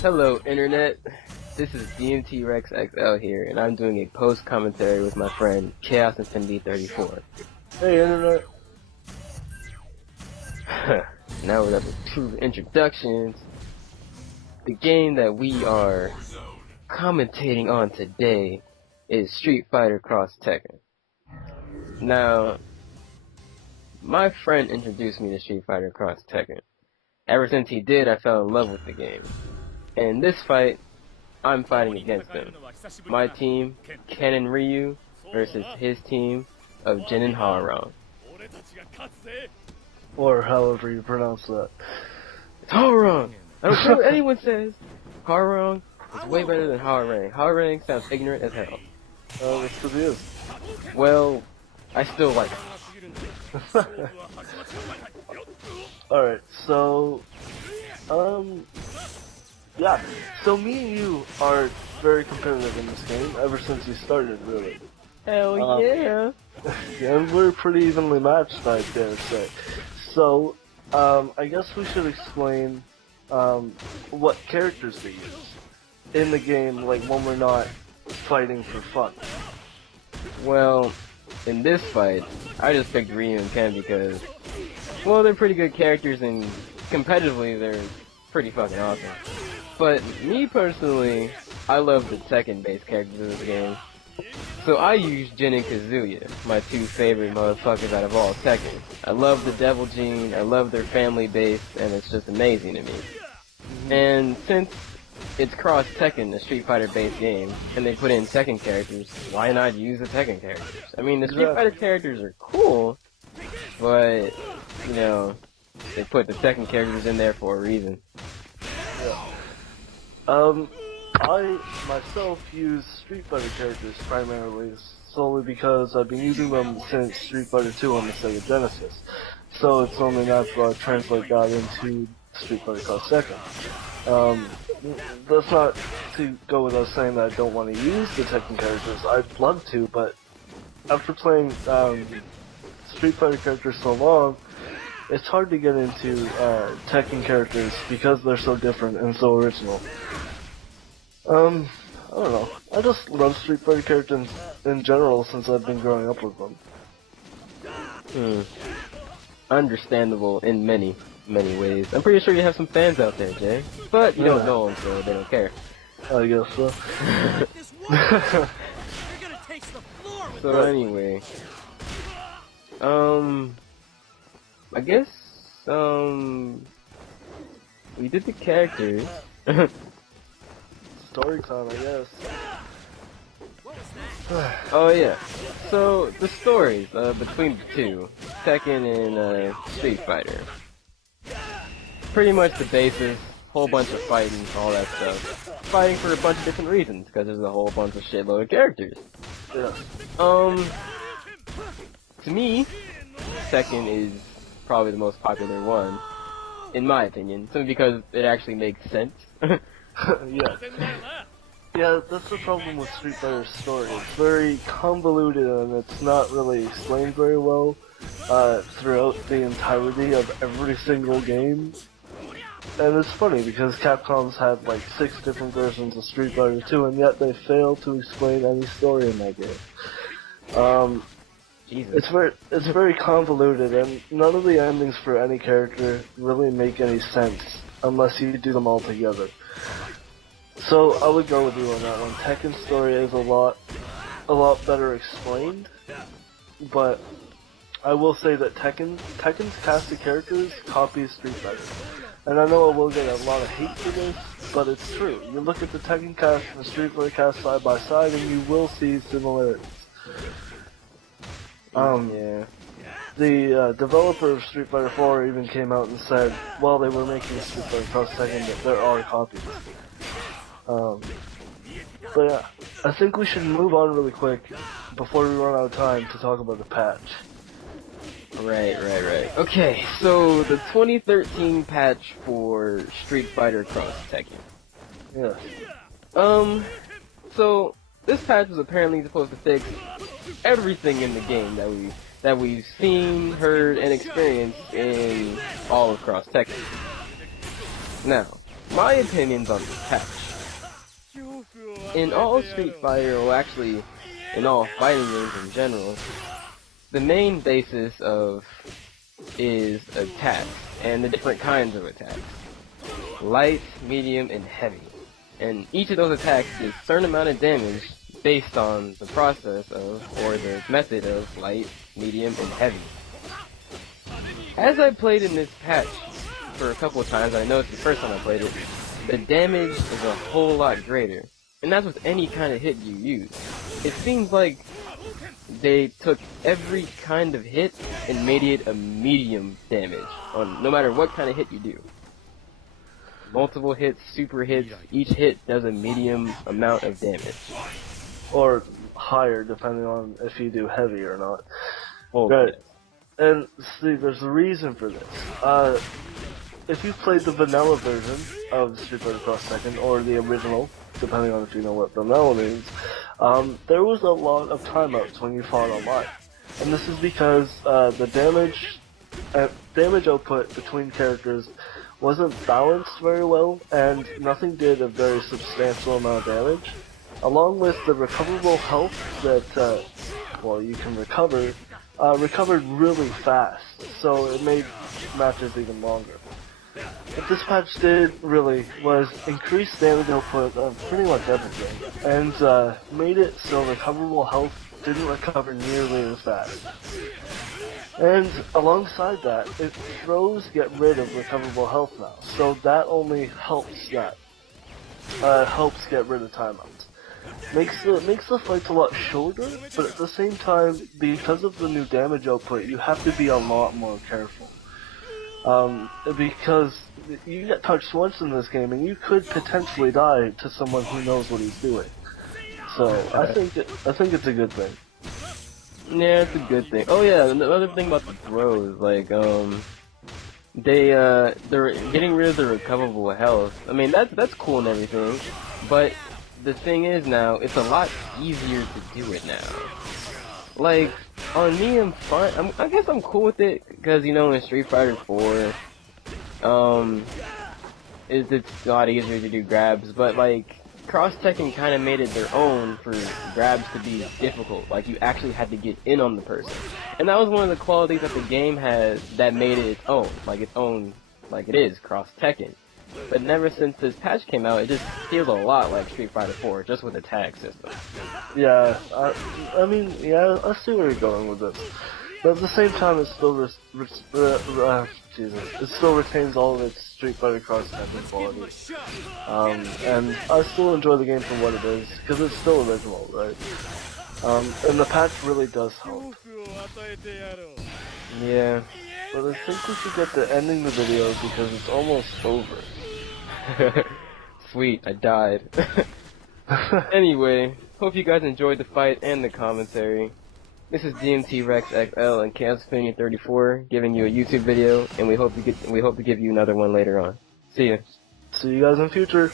Hello, Internet. This is DMTRexXL here, and I'm doing a post commentary with my friend Chaos Infinity 34. Hey, Internet. Now we're up to 2 introductions. The game that we are commentating on today is Street Fighter Cross Tekken. Now, my friend introduced me to Street Fighter Cross Tekken. Ever since he did, I fell in love with the game. And in this fight, I'm fighting against him. My team, Ken and Ryu, versus his team of Jin and Harong. Or however you pronounce that. It's Harong! I don't care what anyone says! Harong is way better than Harang. Harang sounds ignorant as hell. That's because he is. Well, I still like it. Alright, so... yeah. So me and you are very competitive in this game, ever since we started, really. Hell yeah! And we're pretty evenly matched, I dare say. So, I guess we should explain, what characters we use in the game, like when we're not fighting for fun. Well, in this fight, I just picked Ryu and Ken because, well, they're pretty good characters and competitively they're pretty fucking awesome. But me personally, I love the Tekken-based characters of this game. So I use Jin and Kazuya, my 2 favorite motherfuckers out of all Tekken. I love the Devil Gene, I love their family base, and it's just amazing to me. And since it's Cross Tekken, a Street Fighter based game, and they put in Tekken characters, why not use the Tekken characters? I mean, the Street Fighter characters are cool, but, you know, they put the Tekken characters in there for a reason. Yeah. I myself use Street Fighter characters primarily, solely because I've been using them since Street Fighter 2 on the Sega Genesis. So it's only natural to translate that into Street Fighter Cross Tekken. That's not to go without saying that I don't want to use the Tekken characters. I'd love to, but after playing Street Fighter characters so long, it's hard to get into Tekken characters because they're so different and so original. I don't know. I just love Street Fighter characters in general since I've been growing up with them. Understandable in many ways. I'm pretty sure you have some fans out there, Jay. But you don't know them, so they don't care. I guess so. So anyway, I guess, we did the characters. Story time, I guess. Oh yeah. So the stories between the 2, Tekken and Street Fighter. Pretty much the basis, whole bunch of fighting, all that stuff. Fighting for a bunch of different reasons, because there's a whole bunch of shitload of characters. Yeah. To me, Tekken is probably the most popular one, in my opinion, simply because it actually makes sense. Yeah. Yeah, that's the problem with Street Fighter's story. It's very convoluted and it's not really explained very well throughout the entirety of every single game. And it's funny because Capcom's had like 6 different versions of Street Fighter 2 and yet they fail to explain any story in that game. Jesus. It's very convoluted and none of the endings for any character really make any sense unless you do them all together. So I would go with you on that one. Tekken's story is a lot better explained, but I will say that Tekken's cast of characters copies Street Fighter. And I know I will get a lot of hate for this, but it's true. You look at the Tekken cast and the Street Fighter cast side by side and you will see similarities. Yeah. The developer of Street Fighter 4 even came out and said, while they were making Street Fighter Cross Tekken, that there are copies. But yeah, I think we should move on really quick before we run out of time to talk about the patch. Right. Okay, so the 2013 patch for Street Fighter Cross Tekken. Yeah. So this patch was apparently supposed to fix everything in the game that we've seen, heard, and experienced in all of Cross Tekken. Now, my opinions on this patch. In all Street Fighter, or actually in all fighting games in general, the main basis is attacks, and the different kinds of attacks. Light, medium, and heavy. And each of those attacks does a certain amount of damage based on the process of, or the method of, light, medium, and heavy. As I played in this patch for a couple of times, I know it's the first time I played it, the damage is a whole lot greater. And that's with any kind of hit you use. It seems like they took every kind of hit and made it a medium damage, on no matter what kind of hit you do. Multiple hits, super hits, each hit does a medium amount of damage. Or higher, depending on if you do heavy or not. Oh, right. yes. And see, there's a reason for this. If you played the vanilla version of Street Fighter Cross Tekken, or the original, depending on if you know what vanilla means, there was a lot of timeouts when you fought online. And this is because the damage output between characters wasn't balanced very well, and nothing did a very substantial amount of damage. Along with the recoverable health that, well, you can recover, recovered really fast, so it made matches even longer. What this patch did, really, was increase damage output of pretty much everything, and made it so recoverable health didn't recover nearly as fast. And alongside that, it throws get rid of recoverable health now, so that only helps that. Helps get rid of timeouts. Makes the fights a lot shorter, but at the same time, because of the new damage output, you have to be a lot more careful. Because you get touched once in this game, and you could potentially die to someone who knows what he's doing. So I think it's a good thing. Yeah, it's a good thing. Oh yeah, and the other thing about the throws, like, they're getting rid of the recoverable health. I mean, that's cool and everything, but the thing is now, it's a lot easier to do it now. Like, on me, I'm fine. I guess I'm cool with it, because, you know, in Street Fighter 4, it's a lot easier to do grabs, but, like, Cross Tekken kind of made it their own for grabs to be difficult. Like, you actually had to get in on the person. And that was one of the qualities that the game has that made it its own, like it is, Cross Tekken. But never since this patch came out, it just feels a lot like Street Fighter 4, just with a tag system. Yeah, I mean, yeah, I see where you're going with this. But at the same time, it still it still retains all of its Street Fighter Cross Tekken qualities. And I still enjoy the game for what it is, because it's still original, right? And the patch really does help. Yeah. But I think we should get to ending the video because it's almost over. Sweet, I died. Anyway, hope you guys enjoyed the fight and the commentary. This is DMTRexXL and Chaos34 giving you a YouTube video, and we hope to give you another one later on. See ya. See you guys in the future.